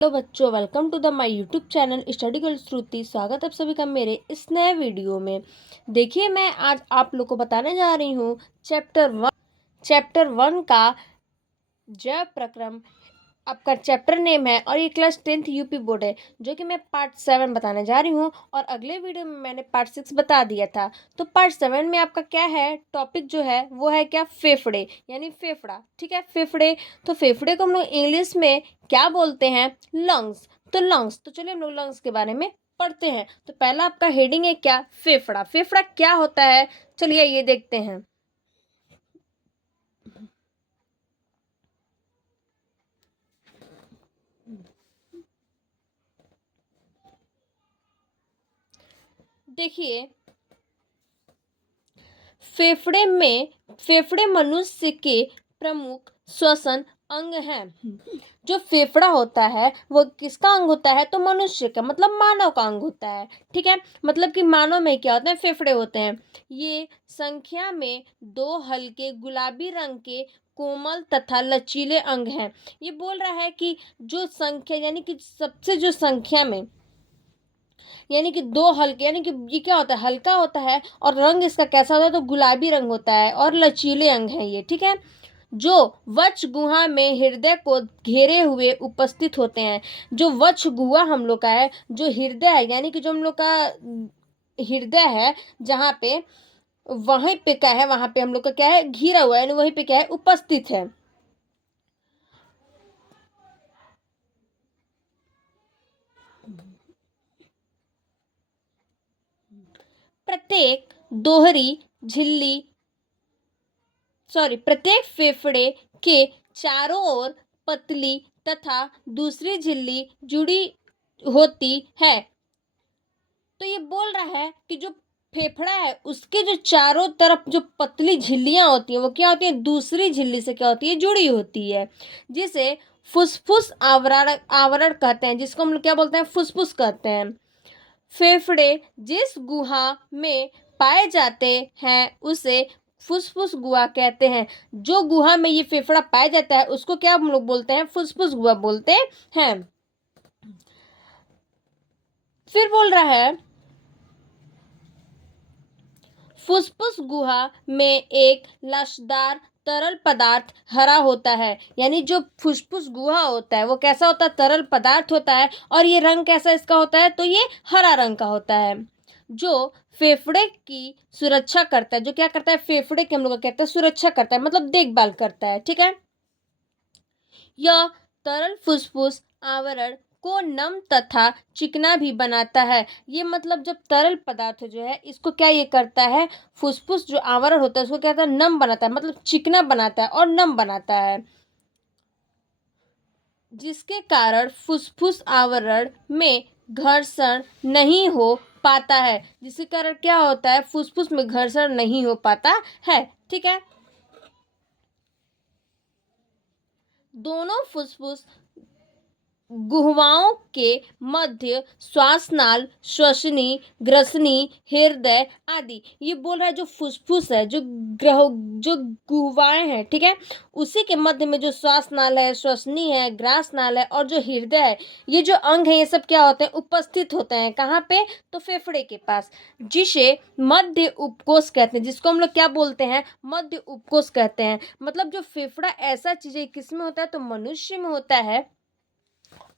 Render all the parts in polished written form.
Hello बच्चों, welcome to the my YouTube channel study girl Shruti. स्वागत है आप सभी का मेरे इस नए वीडियो में। देखिए, मैं आज आप लोग को बताने जा रही हूँ चैप्टर वन का जय प्रक्रम। आपका चैप्टर नेम है और ये क्लास 10th यूपी बोर्ड है, जो कि मैं पार्ट 7 बताने जा रही हूँ। और अगले वीडियो में मैंने पार्ट 6 बता दिया था। तो पार्ट 7 में आपका क्या है, टॉपिक जो है वो है क्या, फेफड़े यानी फेफड़ा। ठीक है, फेफड़े। तो फेफड़े को हम लोग इंग्लिश में क्या बोलते हैं, लंग्स। तो चलिए हम लोग लंग्स के बारे में पढ़ते हैं। तो पहला आपका हेडिंग है क्या, फेफड़ा। फेफड़ा क्या होता है, चलिए ये देखते हैं। देखिए, फेफड़े मनुष्य के प्रमुख श्वसन अंग हैं। जो फेफड़ा होता है वो किसका अंग होता है, तो मनुष्य का, मतलब मानव का अंग होता है। ठीक है, मतलब कि मानव में क्या होता है, फेफड़े होते हैं। ये संख्या में दो हल्के गुलाबी रंग के कोमल तथा लचीले अंग हैं। ये बोल रहा है कि जो संख्या यानी कि सबसे जो संख्या में यानी कि दो हल्के, यानी कि ये क्या होता है, हल्का होता है और रंग इसका कैसा होता है, तो गुलाबी रंग होता है और लचीले अंग है ये। ठीक है, जो वक्ष गुहा में हृदय को घेरे हुए उपस्थित होते हैं। जो वक्ष गुहा हम लोग का है, जो हृदय है, यानी कि जो हम लोग का हृदय है, जहाँ पे वहीं पे क्या है, वहां पे हम लोग का क्या है, घिरा हुआ है, यानी वहीं पे क्या है, उपस्थित है। प्रत्येक दोहरी झिल्ली प्रत्येक फेफड़े के चारों ओर पतली तथा दूसरी झिल्ली जुड़ी होती है। तो ये बोल रहा है कि जो फेफड़ा है उसके जो चारों तरफ जो पतली झिल्लियां होती है वो क्या होती है, दूसरी झिल्ली से क्या होती है, जुड़ी होती है, जिसे फुसफुस आवरण आवरण कहते हैं, जिसको हम लोग क्या बोलते हैं, फुसफुस कहते हैं। फेफड़े जिस गुहा में पाए जाते हैं उसे फुसफुस गुहा कहते हैं। जो गुहा में ये फेफड़ा पाया जाता है उसको क्या हम लोग बोलते हैं, फुसफुस गुहा बोलते हैं। फिर बोल रहा है, फुसफुस गुहा में एक लाशदार तरल पदार्थ हरा होता है। यानी जो फुसफुस गुहा होता है वो कैसा होता है, तरल पदार्थ होता है। और ये रंग कैसा इसका होता है, तो ये हरा रंग का होता है, जो फेफड़े की सुरक्षा करता है। जो क्या करता है, फेफड़े के हम लोग कहते हैं सुरक्षा करता है, मतलब देखभाल करता है। ठीक है, यह तरल फुसफुस आवरण को नम तथा चिकना भी बनाता है। ये मतलब जब तरल पदार्थ जो है इसको क्या ये करता है, फुसफुस जो आवरण होता है उसको क्या करता है, नम बनाता है, मतलब चिकना बनाता है और नम बनाता है, जिसके कारण फुसफुस आवरण में घर्षण नहीं हो पाता है। जिसके कारण क्या होता है, फुसफुस में घर्षण नहीं हो पाता है। ठीक है, दोनों फुसफुस गुहाओं के मध्य श्वासनाल, श्वसनी, ग्रसनी, हृदय आदि। ये बोल रहा है जो फुसफुस है, जो गुहाएं हैं, ठीक है, उसी के मध्य में जो श्वासनाल है, श्वसनी है, ग्रासनाल है और जो हृदय है, ये जो अंग है ये सब क्या होते हैं, उपस्थित होते हैं। कहाँ पे, तो फेफड़े के पास, जिसे मध्य उपकोष कहते हैं। जिसको हम लोग क्या बोलते हैं, मध्य उपकोष कहते हैं। मतलब जो फेफड़ा ऐसा चीज है, किस में होता है, तो मनुष्य में होता है।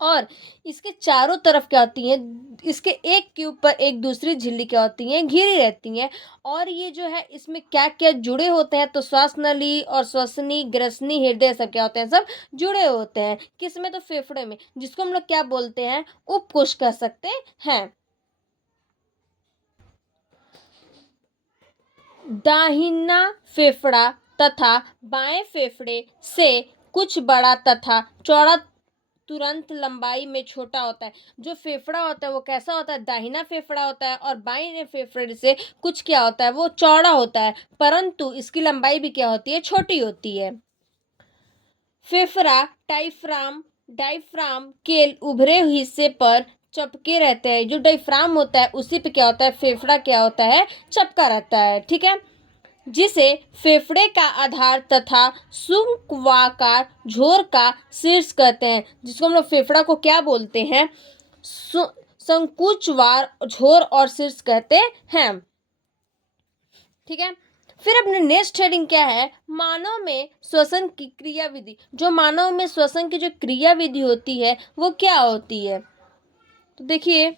और इसके चारों तरफ क्या होती हैं, इसके एक के ऊपर एक दूसरी झिल्ली क्या होती हैं, घिरी रहती हैं। और ये जो है इसमें क्या क्या जुड़े होते हैं, तो श्वास नली और श्वसनी, ग्रसनी, हृदय सब क्या होते हैं, सब जुड़े होते हैं। किस में, तो फेफड़े में, जिसको हम लोग क्या बोलते हैं, उपकोष कह सकते हैं। दाहिना फेफड़ा तथा बाएं फेफड़े से कुछ बड़ा तथा चौड़ा, तुरंत लंबाई में छोटा होता है। जो फेफड़ा होता है वो कैसा होता है, दाहिना फेफड़ा होता है, और बाएं फेफड़े से कुछ क्या होता है, वो चौड़ा होता है, परंतु इसकी लंबाई भी क्या होती है, छोटी होती है। फेफड़ा डायफ्राम के उभरे हिस्से पर चपके रहते हैं। जो डायफ्राम होता है उसी पे क्या होता है, फेफड़ा क्या होता है, चपका रहता है। ठीक है, जिसे फेफड़े का आधार तथा शुंक्वाकार झोर का शीर्ष कहते हैं, जिसको हम लोग फेफड़ा को क्या बोलते हैं, संकुचवार झोर और शीर्ष कहते हैं। ठीक है, फिर अपने नेक्स्ट हेडिंग क्या है, मानव में श्वसन की क्रिया विधि। जो मानव में श्वसन की जो क्रिया विधि होती है वो क्या होती है, तो देखिए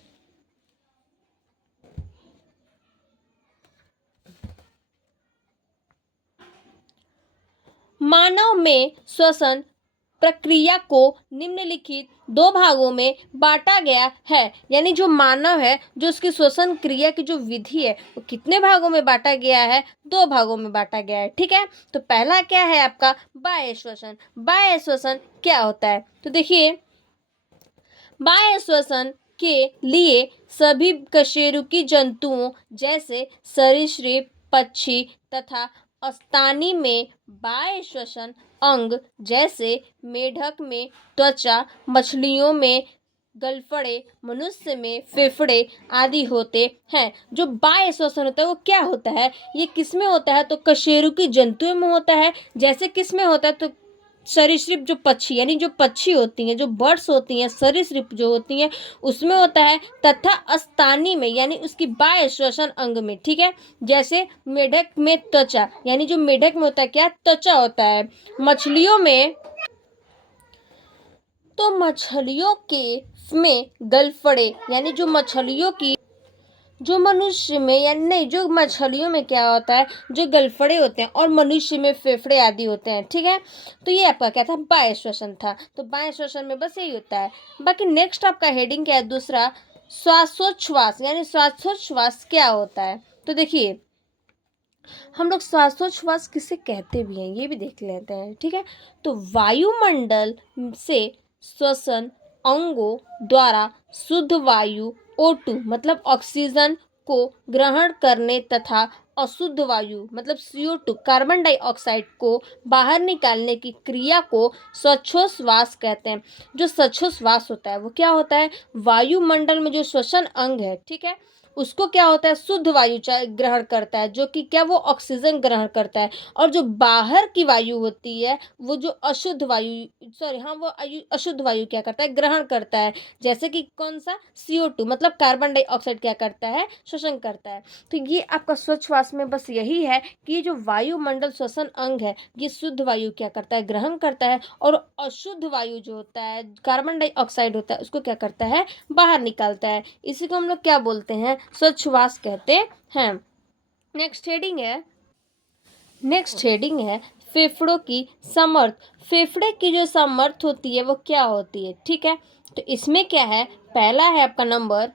मानव में श्वसन प्रक्रिया को निम्नलिखित दो भागों में बांटा गया है। यानी जो मानव है, जो उसकी श्वसन क्रिया की जो विधि है वो कितने भागों में बांटा गया है, दो भागों में बांटा गया है। ठीक है, तो पहला क्या है आपका बाह्य श्वसन। बाह्य श्वसन क्या होता है, तो देखिए बाह्य श्वसन के लिए सभी कशेरुकी जंतुओं जैसे सरीसृप, पक्षी तथा स्तनी में बाह्य श्वसन अंग जैसे मेढक में त्वचा, मछलियों में गलफड़े, मनुष्य में फेफड़े आदि होते हैं। जो बाह्य श्वसन होता है वो क्या होता है, ये किसमें होता है, तो कशेरुकी जंतुओं में होता है। जैसे किसमें होता है, तो सरीसृप जो पक्षी यानी जो पक्षी होती हैं, जो बर्ड्स होती हैं, सरीसृप जो होती हैं उसमें होता है, तथा स्तनी में यानी उसकी बाह्य श्वसन अंग में। ठीक है, जैसे मेढक में त्वचा यानी जो मेढक में होता है क्या, त्वचा होता है। मछलियों में, तो मछलियों के में गलफड़े यानी जो मछलियों की, जो मनुष्य में यानी नहीं, जो मछलियों में क्या होता है, जो गलफड़े होते हैं, और मनुष्य में फेफड़े आदि होते हैं। ठीक है, तो ये आपका क्या था, बाह्य श्वसन था। तो बाह्य श्वसन में बस यही होता है। बाकी नेक्स्ट आपका हेडिंग क्या है, दूसरा श्वासोच्छ्वास। यानी श्वासोच्छ्वास क्या होता है, तो देखिए हम लोग श्वासोच्छ्वास किसे कहते भी हैं ये भी देख लेते हैं। ठीक है, तो वायुमंडल से श्वसन अंगों द्वारा शुद्ध वायु O2 मतलब ऑक्सीजन को ग्रहण करने तथा अशुद्ध वायु मतलब CO2 कार्बन डाइऑक्साइड को बाहर निकालने की क्रिया को श्वासोच्छ्वास कहते हैं। जो श्वासोच्छ्वास होता है वो क्या होता है, वायुमंडल में जो श्वसन अंग है, ठीक है, उसको क्या होता है, शुद्ध वायु ग्रहण करता है, जो कि क्या, वो ऑक्सीजन ग्रहण करता है। और जो बाहर की वायु होती है वो जो अशुद्ध वायु, सॉरी हाँ, वो अशुद्ध वायु क्या करता है, ग्रहण करता है। जैसे कि कौन सा, CO2 मतलब कार्बन डाइऑक्साइड क्या करता है, शोषण करता है। तो ये आपका श्वास में बस यही है कि ये जो वायुमंडल श्वसन अंग है ये शुद्ध वायु क्या करता है, ग्रहण करता है, और अशुद्ध वायु जो होता है, कार्बन डाइऑक्साइड होता है, उसको क्या करता है, बाहर निकालता है। इसी को हम लोग क्या बोलते हैं, श्वास कहते हैं। नेक्स्ट हेडिंग है फेफड़ों की समर्थ। फेफड़े की जो समर्थ होती है वो क्या होती है, ठीक है, तो इसमें क्या है, पहला है आपका नंबर,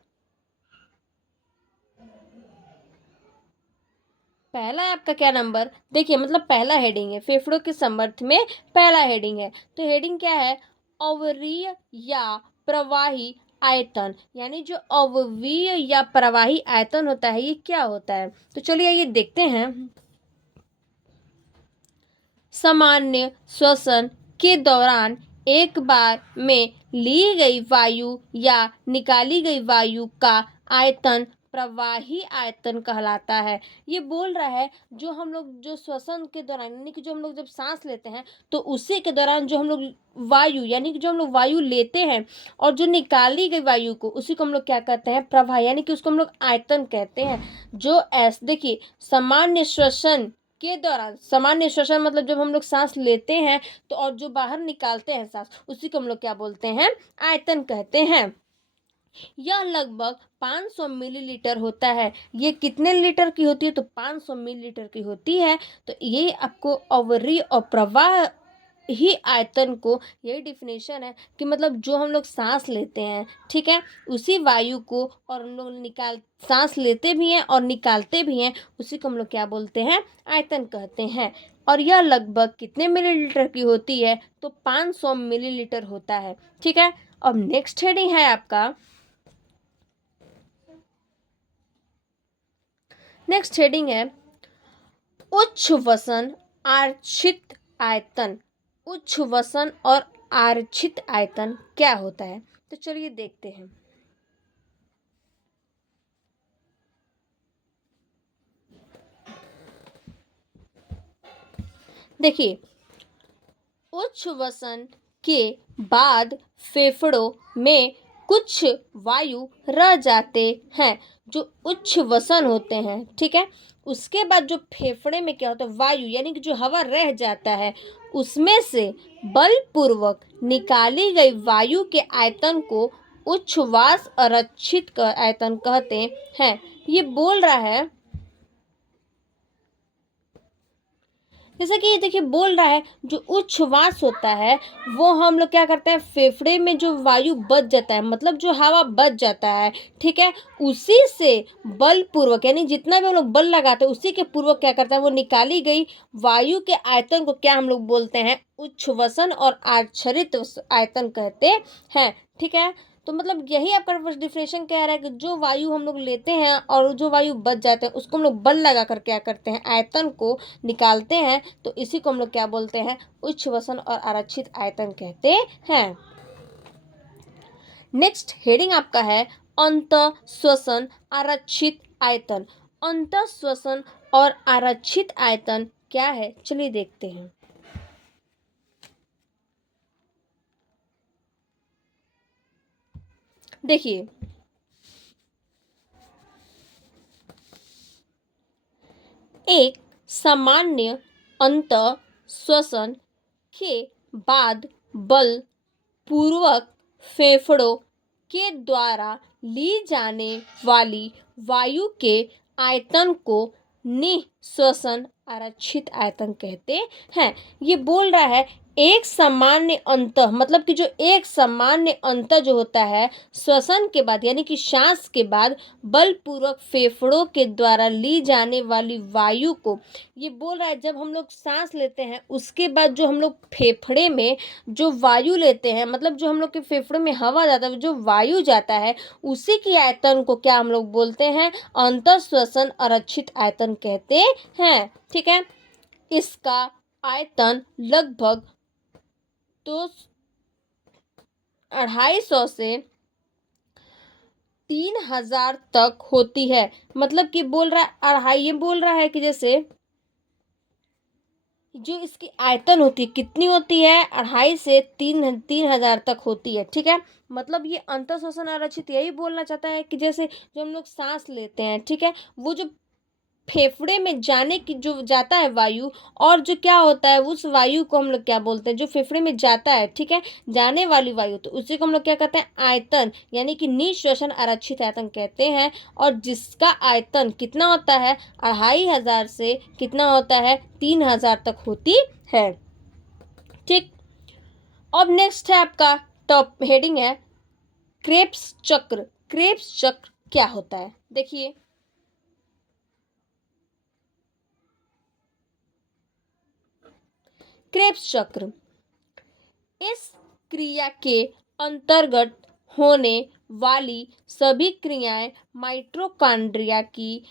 पहला है आपका क्या नंबर, देखिए मतलब पहला हेडिंग है फेफड़ों के समर्थ में, पहला हेडिंग है, तो हेडिंग क्या है, अवरीय या प्रवाही आयतन। यानी जो अववीय या प्रवाही आयतन होता है ये क्या होता है, तो चलिए ये देखते हैं। सामान्य श्वसन के दौरान एक बार में ली गई वायु या निकाली गई वायु का आयतन प्रवाही आयतन कहलाता है। ये बोल रहा है जो हम लोग जो श्वसन के दौरान यानी कि जो हम लोग जब सांस लेते हैं तो उसी के दौरान जो हम लोग वायु यानी कि जो हम लोग वायु लेते हैं और जो निकाली गई वायु को, उसी को हम लोग क्या कहते हैं, प्रवाह, यानी कि उसको हम लोग आयतन कहते हैं। जो देखिए सामान्य श्वसन के दौरान, सामान्य श्वसन मतलब जब हम लोग सांस लेते हैं तो और जो बाहर निकालते हैं सांस, उसी को हम लोग क्या बोलते हैं, आयतन कहते हैं। यह लगभग 500 मिलीलीटर होता है। ये कितने लीटर की होती है, तो 500 मिलीलीटर की होती है। तो ये आपको अवरी और प्रवाह ही आयतन को, यही डिफिनेशन है कि मतलब जो हम लोग सांस लेते हैं, ठीक है, उसी वायु को और हम लोग सांस लेते भी हैं और निकालते भी हैं, उसी को हम लोग क्या बोलते हैं, आयतन कहते हैं। और यह लगभग कितने मिलीलीटर की होती है, तो 500 मिलीलीटर होता है। ठीक है, अब नेक्स्ट हेडिंग है आपका, नेक्स्ट हेडिंग है उच्छ्वसन आरक्षित आयतन। उच्छ्वसन और आरक्षित आयतन क्या होता है, तो चलिए देखते हैं। देखिए, उच्च वसन के बाद फेफड़ों में कुछ वायु रह जाते हैं, जो उच्च वसन होते हैं, ठीक है। उसके बाद जो फेफड़े में क्या होता है, वायु यानी कि जो हवा रह जाता है, उसमें से बलपूर्वक निकाली गई वायु के आयतन को उच्छ्वास आरक्षित आयतन कहते हैं। ये बोल रहा है, जैसा कि ये देखिए बोल रहा है, जो उच्छ्वास होता है वो हम लोग क्या करते हैं, फेफड़े में जो वायु बच जाता है, मतलब जो हवा बच जाता है, ठीक है, उसी से बलपूर्वक यानी जितना भी हम लोग बल लगाते हैं उसी के पूर्वक क्या करता है, वो निकाली गई वायु के आयतन को क्या हम लोग बोलते हैं, उच्छ्वसन और आच्छादित आयतन कहते हैं, ठीक है। तो मतलब यही आपका डिफिनेशन कह रहा है कि जो वायु हम लोग लेते हैं और जो वायु बच जाते हैं उसको हम लोग बल लगा कर क्या करते हैं, आयतन को निकालते हैं, तो इसी को हम लोग क्या बोलते हैं, उच्छ्वसन और आरक्षित आयतन कहते हैं। नेक्स्ट हेडिंग आपका है अंतःश्वसन आरक्षित आयतन। अंतःश्वसन और आरक्षित आयतन क्या है, चलिए देखते हैं। देखिए, एक सामान्य अंतःश्वसन के बाद बल पूर्वक फेफड़ों के द्वारा ली जाने वाली वायु के आयतन को निःश्वसन आरक्षित आयतन कहते हैं। ये बोल रहा है एक सामान्य अंतः, मतलब कि जो एक सामान्य अंतः जो होता है श्वसन के बाद यानी कि सांस के बाद बलपूर्वक फेफड़ों के द्वारा ली जाने वाली वायु को, ये बोल रहा है जब हम लोग सांस लेते हैं उसके बाद जो हम लोग फेफड़े में जो वायु लेते हैं, मतलब जो हम लोग के फेफड़े में हवा जाता है, जो वायु जाता है, उसी की आयतन को क्या हम लोग बोलते हैं, अंतःश्वसन आरक्षित आयतन कहते हैं, ठीक है। इसका आयतन लगभग तो 250 से 3000 तक होती है। मतलब कि बोल रहा है अढ़ाई, ये बोल रहा है कि जैसे जो इसकी आयतन होती है कितनी होती है, 2.5 से 3000 तक होती है, ठीक है। मतलब ये अंतःश्वसन आरक्षित यही बोलना चाहता है कि जैसे जो हम लोग सांस लेते हैं, ठीक है, वो जो फेफड़े में जाने की जो जाता है वायु, और जो क्या होता है उस वायु को हम लोग क्या बोलते हैं, जो फेफड़े में जाता है, ठीक है, जाने वाली वायु, तो उसी को हम लोग क्या कहते हैं, आयतन यानी कि निःश्वसन आरक्षित आयतन कहते हैं। और जिसका आयतन कितना होता है, 2500 से कितना होता है, 3000 तक होती है, ठीक। अब नेक्स्ट है आपका टॉप हेडिंग है क्रेब्स चक्र। क्रेब्स चक्र क्या होता है, देखिए, क्रेब्स चक्र इस क्रिया के अंतर्गत होने वाली सभी क्रियाएं माइटोकॉन्ड्रिया की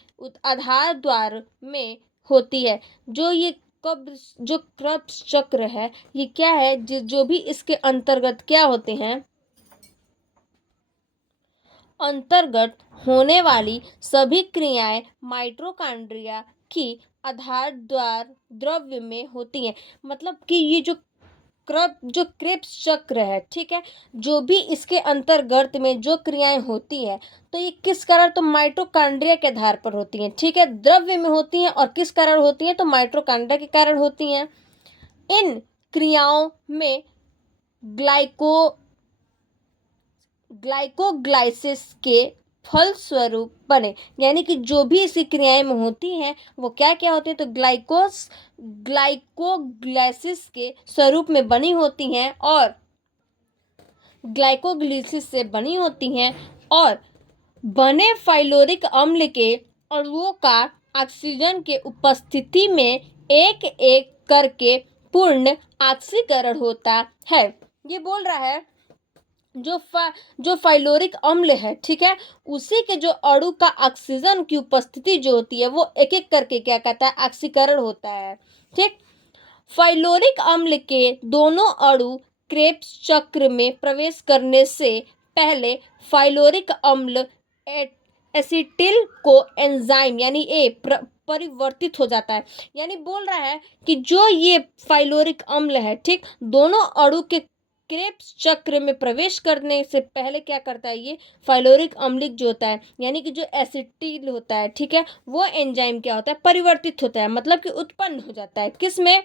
आधार द्वार में होती है। जो क्रेब्स चक्र है, ये क्या है, जो भी इसके अंतर्गत क्या होते हैं, अंतर्गत होने वाली सभी क्रियाएं माइटोकॉन्ड्रिया की आधार द्वार द्रव्य में होती हैं। मतलब कि ये जो क्रेब्स चक्र है, ठीक है, जो भी इसके अंतर्गत में जो क्रियाएं होती हैं, तो ये किस कारण, तो माइटोकॉन्ड्रिया के आधार पर होती हैं, ठीक है, द्रव्य में होती हैं। और किस कारण होती हैं, तो माइटोकॉन्ड्रिया के कारण होती हैं। इन क्रियाओं में ग्लाइको ग्लाइकोग्लाइसिस के फलस्वरूप बने, यानी कि जो भी इसी क्रियाएं में होती हैं वो क्या क्या होती हैं, तो ग्लाइकोग्लाइसिस के स्वरूप में बनी होती हैं, और ग्लाइकोग्लिसिस से बनी होती हैं, और बने फाइलोरिक अम्ल के अणुओं का ऑक्सीजन के उपस्थिति में एक एक करके पूर्ण ऑक्सीकरण होता है। ये बोल रहा है जो फाइलोरिक अम्ल है, ठीक है, उसी के जो अणु का ऑक्सीजन की उपस्थिति जो होती है वो एक एक करके क्या कहता है, ऑक्सीकरण होता है, ठीक। फाइलोरिक अम्ल के दोनों अणु क्रेब्स चक्र में प्रवेश करने से पहले फाइलोरिक अम्ल एसिटिल को एंजाइम यानी परिवर्तित हो जाता है। यानी बोल रहा है कि जो ये फाइलोरिक अम्ल है, ठीक, दोनों अणु के क्रेब्स चक्र में प्रवेश करने से पहले क्या करता है, ये फाइलोरिक अम्लिक जो होता है यानी कि जो एसिटिल होता है, ठीक है, वो एंजाइम क्या होता है, परिवर्तित होता है, मतलब कि उत्पन्न हो जाता है किस में,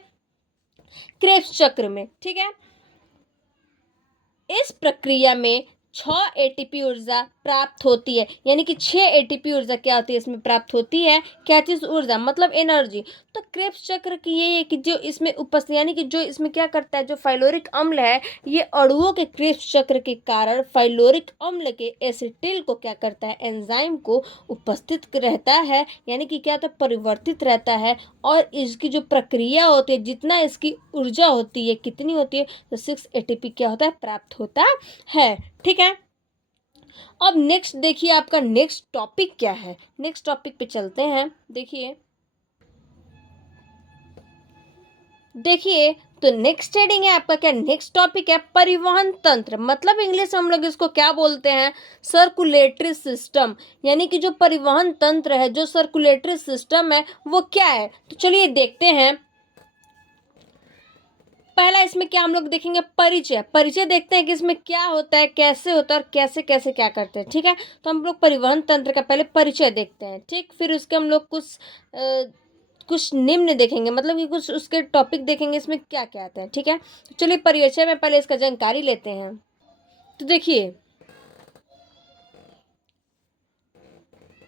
क्रेब्स चक्र में, ठीक है। इस प्रक्रिया में 6 एटीपी ऊर्जा प्राप्त होती है, यानी कि 6 एटीपी ऊर्जा क्या होती है, इसमें प्राप्त होती है, क्या चीज, ऊर्जा मतलब एनर्जी। तो क्रेब्स चक्र की ये है कि जो इसमें उपस्थित, यानी कि जो इसमें क्या करता है, जो फाइलोरिक अम्ल है, ये अणुओं के क्रेब्स चक्र के कारण फाइलोरिक अम्ल के एसिटिल को क्या करता है, एंजाइम को उपस्थित रहता है, यानी कि क्या होता है, परिवर्तित रहता है। और इसकी जो प्रक्रिया होती है, जितना इसकी ऊर्जा होती है, कितनी होती है, तो 6 एटीपी क्या होता है, प्राप्त होता है, ठीक है। अब नेक्स्ट देखिए, आपका नेक्स्ट टॉपिक क्या है, नेक्स्ट टॉपिक पे चलते हैं। देखिए तो नेक्स्ट हेडिंग है आपका, क्या नेक्स्ट टॉपिक है, परिवहन तंत्र, मतलब इंग्लिश में हम लोग इसको क्या बोलते हैं, सर्कुलेटरी सिस्टम। यानी कि जो परिवहन तंत्र है, जो सर्कुलेटरी सिस्टम है, वो क्या है, तो चलिए देखते हैं। पहला इसमें क्या हम लोग देखेंगे, परिचय, परिचय देखते हैं कि इसमें क्या होता है, कैसे होता है और कैसे कैसे क्या करते हैं, ठीक है। तो हम लोग परिवहन तंत्र का पहले परिचय देखते हैं, ठीक, फिर उसके हम लोग कुछ निम्न देखेंगे, मतलब कि कुछ उसके टॉपिक देखेंगे इसमें क्या क्या आता है, ठीक है। तो चलिए परिचय में पहले इसका जानकारी लेते हैं। तो देखिए,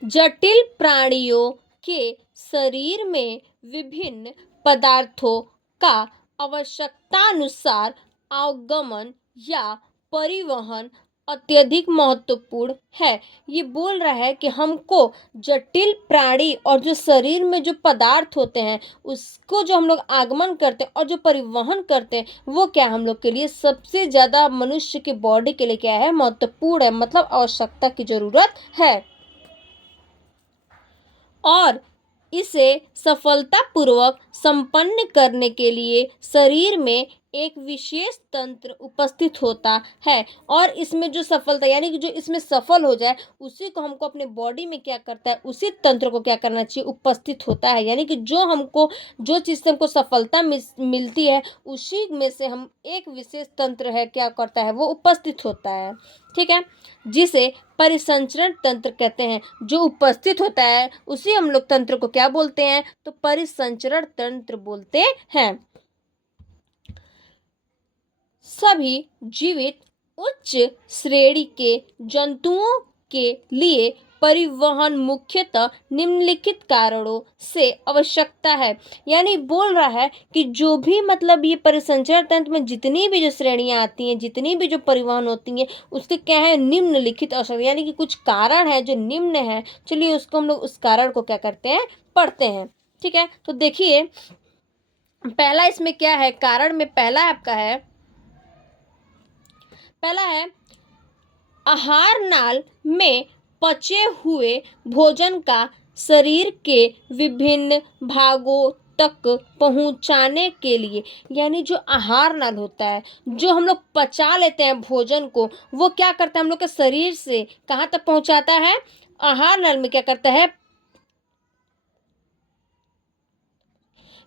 जटिल प्राणियों के शरीर में विभिन्न पदार्थों का आवश्यकतानुसार आगमन या परिवहन अत्यधिक महत्वपूर्ण है। ये बोल रहा है कि हमको जटिल प्राणी और जो शरीर में जो पदार्थ होते हैं, उसको जो हम लोग आगमन करते हैं और जो परिवहन करते हैं, वो क्या हम लोग के लिए सबसे ज़्यादा, मनुष्य की बॉडी के लिए क्या है, महत्वपूर्ण है, मतलब आवश्यकता की ज़रूरत है। और इसे सफलतापूर्वक संपन्न करने के लिए शरीर में एक विशेष तंत्र उपस्थित होता है। और इसमें जो सफलता, यानी कि जो इसमें सफल हो जाए, उसी को हमको अपने बॉडी में क्या करता है, उसी तंत्र को क्या करना चाहिए, उपस्थित होता है। यानी कि जो हमको, जो चीज़ से हमको सफलता मिलती है, उसी में से हम एक विशेष तंत्र है, क्या करता है, वो उपस्थित होता है, ठीक है, जिसे परिसंचरण तंत्र कहते हैं। जो उपस्थित होता है उसी हम लोग तंत्र को क्या बोलते हैं, तो परिसंचरण तंत्र बोलते हैं। सभी जीवित उच्च श्रेणी के जंतुओं के लिए परिवहन मुख्यतः निम्नलिखित कारणों से आवश्यकता है। यानी बोल रहा है कि जो भी, मतलब ये परिसंचरण तंत्र में जितनी भी जो श्रेणियां आती हैं, जितनी भी जो परिवहन होती हैं, उसके क्या है, निम्नलिखित आवश्यकता, यानी कि कुछ कारण है जो निम्न है। चलिए उसको हम लोग, उस कारण को क्या करते हैं, पढ़ते हैं, ठीक है। तो देखिए पहला इसमें क्या है, कारण में पहला आपका है, पहला है आहार नाल में पचे हुए भोजन का शरीर के विभिन्न भागों तक पहुंचाने के लिए। यानी जो आहार नाल होता है, जो हम लोग पचा लेते हैं भोजन को, वो क्या करता है, हम लोग के शरीर से कहाँ तक पहुंचाता है, आहार नाल में क्या करता है,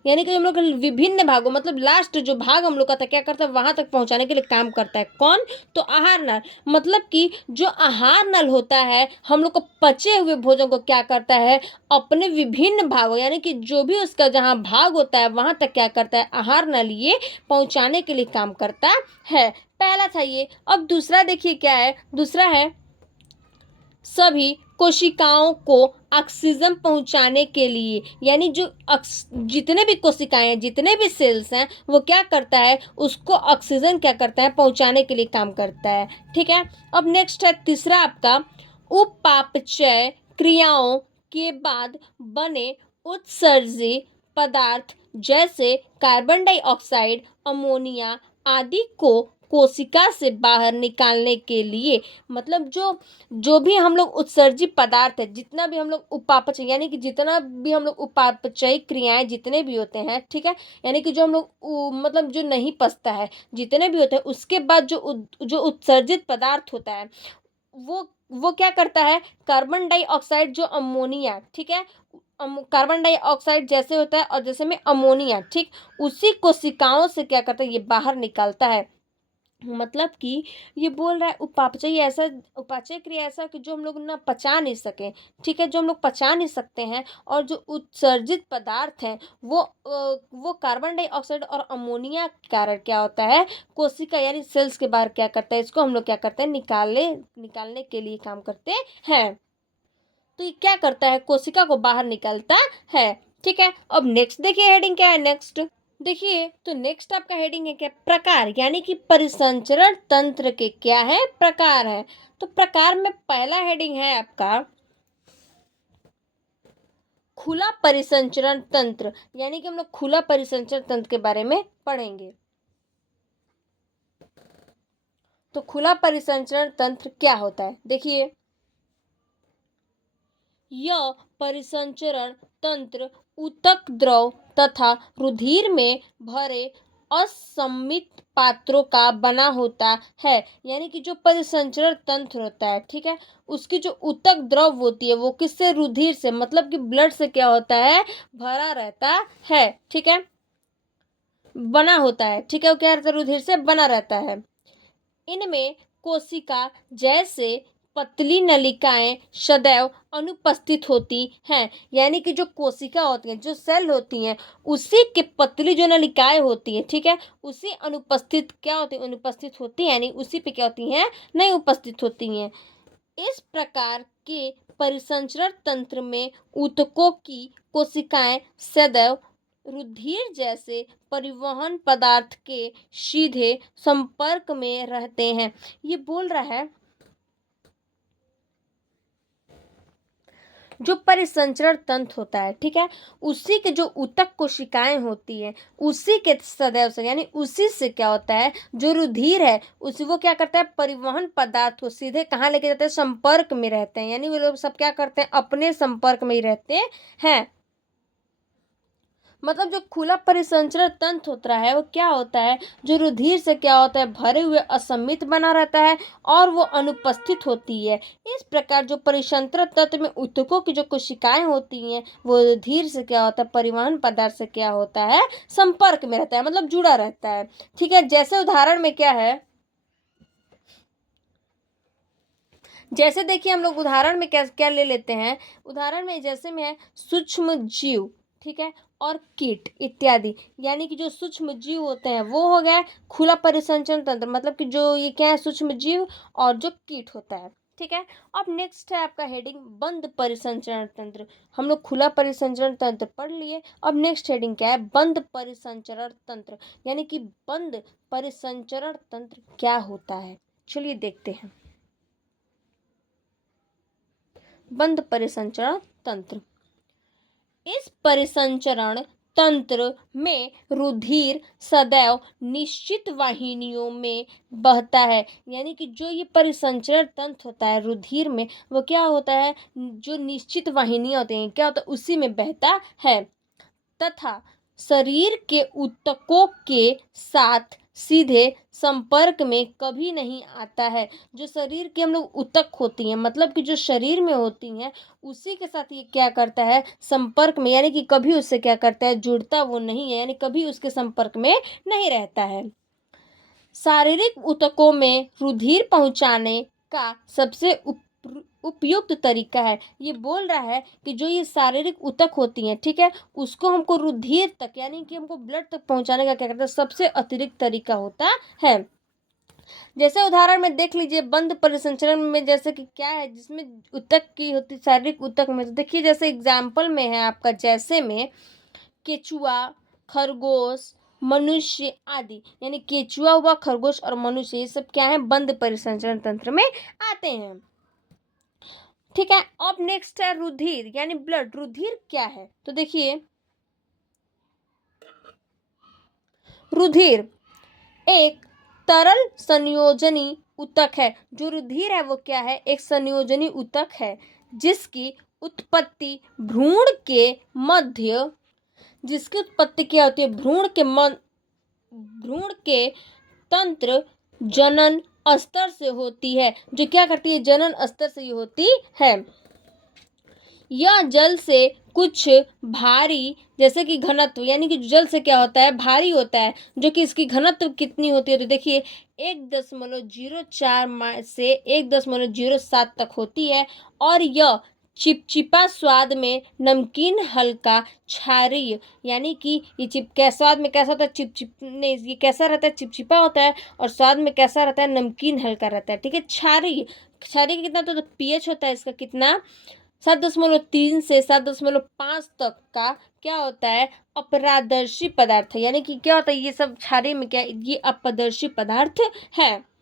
यानी कि हम लोग विभिन्न भागों, मतलब लास्ट जो भाग हम लोग का था, क्या करता है, वहां तक पहुंचाने के लिए काम करता है। कौन, तो आहार नल। मतलब कि जो आहार नल होता है, हम लोग को पचे हुए भोजन को क्या करता है, अपने विभिन्न भागों, यानी कि जो भी उसका जहां भाग होता है, वहां तक क्या करता है, आहार नल ये पहुंचाने के लिए काम करता है। पहला था ये। अब दूसरा देखिए क्या है, दूसरा है सभी कोशिकाओं को ऑक्सीजन पहुंचाने के लिए। यानी जो जितने भी कोशिकाएं हैं, जितने भी सेल्स हैं, वो क्या करता है, उसको ऑक्सीजन क्या करता है, पहुंचाने के लिए काम करता है, ठीक है। अब नेक्स्ट है तीसरा आपका, उपापचय क्रियाओं के बाद बने उत्सर्जित पदार्थ जैसे कार्बन डाइऑक्साइड, अमोनिया आदि को कोशिका से बाहर निकालने के लिए। मतलब जो जो भी हम लोग उत्सर्जित पदार्थ है, जितना भी हम लोग उपापचय, यानी कि जितना भी हम लोग उपापचय क्रियाएं जितने भी होते हैं, ठीक है, यानी कि जो हम लोग मतलब जो नहीं पचता है, जितने भी होते हैं, उसके बाद जो उत्सर्जित पदार्थ होता है, वो क्या करता है, कार्बन डाइऑक्साइड, जो अमोनिया, ठीक है, कार्बन डाइऑक्साइड जैसे होता है और जैसे में अमोनिया, ठीक, उसी कोशिकाओं से क्या करता है, ये बाहर निकलता है। मतलब कि ये बोल रहा है उपापचय ऐसा, उपापचय क्रिया ऐसा कि जो हम लोग ना पचा नहीं सकें, ठीक है, जो हम लोग पचा नहीं सकते हैं, और जो उत्सर्जित पदार्थ हैं वो कार्बन डाइऑक्साइड और अमोनिया के कारण क्या होता है, कोशिका यानी सेल्स के बाहर क्या करता है, इसको हम लोग क्या करते हैं, निकालने के लिए काम करते हैं। तो ये क्या करता है, कोशिका को बाहर निकालता है। ठीक है, अब नेक्स्ट देखिए हेडिंग क्या है। नेक्स्ट देखिए, तो नेक्स्ट आपका हेडिंग है क्या, प्रकार, यानी कि परिसंचरण तंत्र के क्या है, प्रकार है। तो प्रकार में पहला हेडिंग है आपका खुला परिसंचरण तंत्र, यानी कि हम लोग खुला परिसंचरण तंत्र के बारे में पढ़ेंगे। तो खुला परिसंचरण तंत्र क्या होता है, देखिए, यह परिसंचरण तंत्र ऊतक द्रव तथा रुधिर में भरे असममित पात्रों का बना होता है। यानी कि जो परिसंचरण तंत्र होता है, ठीक है, उसकी जो ऊतक द्रव होती है वो किससे, रुधिर से, मतलब कि ब्लड से क्या होता है, भरा रहता है। ठीक है, बना होता है। ठीक है, वो क्या रहता है, रुधिर से बना रहता है। इनमें कोशिका जैसे पतली नलिकाएं सदैव अनुपस्थित होती हैं। यानी कि जो कोशिका होती हैं, जो सेल होती हैं, उसी के पतली जो नलिकाएं होती हैं, ठीक है, उसी अनुपस्थित क्या होती है, अनुपस्थित होती है, यानी उसी पे क्या होती हैं, नहीं उपस्थित होती हैं। इस प्रकार के परिसंचरण तंत्र में ऊतकों की कोशिकाएं सदैव रुधिर जैसे परिवहन पदार्थ के सीधे संपर्क में रहते हैं। ये बोल रहा है जो परिसंचरण तंत्र होता है, ठीक है, उसी के जो ऊतक कोशिकाएं होती हैं, उसी के सदैव से, यानी उसी से क्या होता है, जो रुधिर है उसी वो क्या करता है, परिवहन पदार्थ को सीधे कहाँ लेके जाते हैं, संपर्क में रहते हैं। यानी वो लोग सब क्या करते हैं, अपने संपर्क में ही रहते हैं। मतलब जो खुला परिसंचरण तंत्र होता है वो क्या होता है, जो रुधिर से क्या होता है, भरे हुए असममित बना रहता है और वो अनुपस्थित होती है। इस प्रकार जो परिसंचरण तंत्र में ऊतकों की जो कोशिकाएं होती हैं वो रुधिर से क्या होता है, परिवहन पदार्थ से क्या होता है, संपर्क में रहता है, मतलब जुड़ा रहता है। ठीक है, जैसे उदाहरण में क्या है, जैसे देखिए हम लोग उदाहरण में क्या क्या ले लेते हैं, उदाहरण में जैसे में है सूक्ष्म जीव, ठीक है, और कीट इत्यादि। यानी कि जो सूक्ष्म जीव होते हैं वो हो गया खुला परिसंचरण तंत्र, मतलब कि जो ये क्या है, सूक्ष्म जीव और जो कीट होता है। ठीक है, अब नेक्स्ट है आपका हेडिंग बंद परिसंचरण तंत्र। हम लोग खुला परिसंचरण तंत्र पढ़ लिए, अब नेक्स्ट हेडिंग क्या है, बंद परिसंचरण तंत्र। यानी कि बंद परिसंचरण तंत्र क्या होता है, चलिए देखते हैं। बंद परिसंचरण तंत्र, इस परिसंचरण तंत्र में रुधिर सदैव निश्चित वाहिनियों में बहता है। यानी कि जो ये परिसंचरण तंत्र होता है रुधिर में, वो क्या होता है, जो निश्चित वाहिनियां होती हैं, क्या होता है, उसी में बहता है तथा शरीर के ऊतकों के साथ सीधे संपर्क में कभी नहीं आता है। जो शरीर के हम लोग ऊतक होती हैं, मतलब कि जो शरीर में होती हैं, उसी के साथ ये क्या करता है, संपर्क में, यानी कि कभी उससे क्या करता है, जुड़ता वो नहीं है, यानी कभी उसके संपर्क में नहीं रहता है। शारीरिक ऊतकों में रुधिर पहुंचाने का सबसे उपयुक्त तरीका है। ये बोल रहा है कि जो ये शारीरिक ऊतक होती हैं, ठीक है, उसको हमको रुधिर तक, यानी कि हमको ब्लड तक पहुंचाने का क्या करता है, सबसे अतिरिक्त तरीका होता है। जैसे उदाहरण में देख लीजिए, बंद परिसंचरण में जैसे कि क्या है, जिसमें ऊतक की होती, शारीरिक ऊतक में, तो देखिए जैसे एग्जाम्पल में है आपका, जैसे में केचुआ, खरगोश, मनुष्य आदि। यानी केचुआ हुआ, खरगोश और मनुष्य, ये सब क्या है, बंद परिसंचरण तंत्र में आते हैं। ठीक है, अब नेक्स्ट है रुधिर, यानी ब्लड। रुधिर क्या है, तो देखिए, रुधिर एक तरल संयोजनी ऊतक है। जो रुधिर है वो क्या है, एक संयोजनी ऊतक है जिसकी उत्पत्ति भ्रूण के मध्य, जिसकी उत्पत्ति क्या होती है, भ्रूण के तंत्र जनन स्तर से होती है। जो क्या करती है, जनन स्तर से ये होती है। यह जल से कुछ भारी, जैसे कि घनत्व, यानी कि जल से क्या होता है, भारी होता है, जो कि इसकी घनत्व कितनी होती है, तो देखिए 1.04 से 1.07 तक होती है। और यह चिपचिपा स्वाद में नमकीन, हल्का क्षारीय, यानी कि ये स्वाद में कैसा होता है, चिपचिप नहीं, ये कैसा रहता है, चिपचिपा होता है, और स्वाद में कैसा रहता है, नमकीन हल्का रहता है। ठीक है, क्षारीय, क्षारीय कितना, तो पीएच होता है इसका कितना, 7.3 से 7.5 तक का क्या होता है, अपारदर्शी पदार्थ है। यानी कि क्या होता है, ये सब क्षारीय में क्या, ये अपारदर्शी पदार्थ है।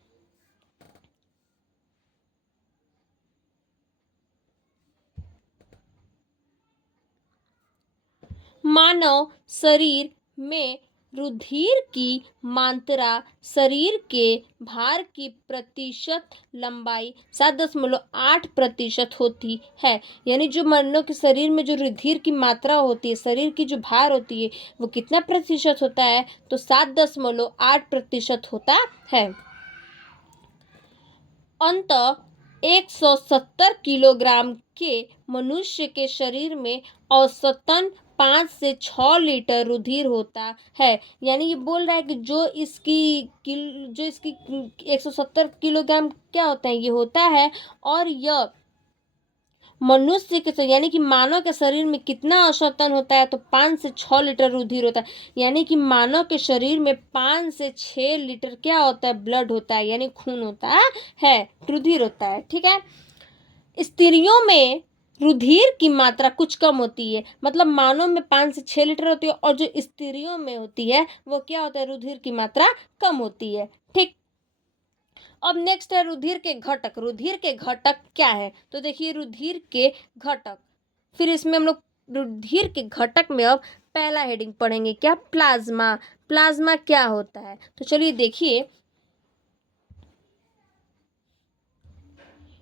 मानव शरीर में रुधिर की मात्रा शरीर के भार की प्रतिशत लंबाई 7.8% होती है। यानी जो मानव के शरीर में जो रुधिर की मात्रा होती है, शरीर की जो भार होती है, वो कितना प्रतिशत होता है, तो 7.8% होता है। अंततः 170 किलोग्राम के मनुष्य के शरीर में औसतन 5 से 6 लीटर रुधिर होता है। यानी ये बोल रहा है कि जो इसकी 170 किलोग्राम क्या होता है, ये होता है। और यह मनुष्य के, यानी कि मानव के शरीर में कितना औसतन होता है, तो 5 से 6 लीटर रुधिर होता है। यानी कि मानव के शरीर में 5 से 6 लीटर क्या होता है, ब्लड होता है, यानी खून होता है, रुधिर होता है। ठीक है, स्त्रियों में रुधिर की मात्रा कुछ कम होती है, मतलब मानव में 5 से 6 लीटर होती है, और जो स्त्रियों में होती है वो क्या होता है, रुधिर की मात्रा कम होती है। ठीक, अब नेक्स्ट है रुधिर के घटक। रुधिर के घटक क्या है, तो देखिए रुधिर के घटक, फिर इसमें हम लोग रुधिर के घटक में अब पहला हेडिंग पढ़ेंगे, क्या, प्लाज्मा। प्लाज्मा क्या होता है, तो चलिए देखिए,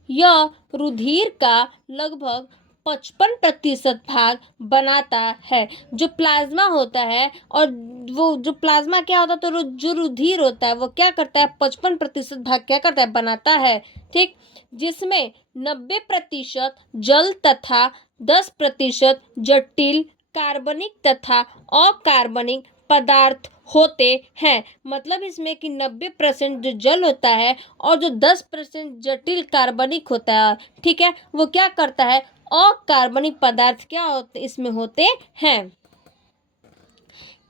यह रुधिर का लगभग 55% भाग बनाता है। जो प्लाज्मा होता है, और वो जो प्लाज्मा क्या होता है, तो जो रुधिर होता है वो क्या करता है, 55% भाग क्या करता है, बनाता है। ठीक, जिसमें 90% जल तथा 10% जटिल कार्बनिक तथा अकार्बनिक पदार्थ होते हैं। मतलब इसमें कि 90% जो जल होता है, और जो 10% जटिल कार्बनिक होता है, ठीक है, वो क्या करता है, अकार्बनिक पदार्थ क्या होते इसमें होते हैं।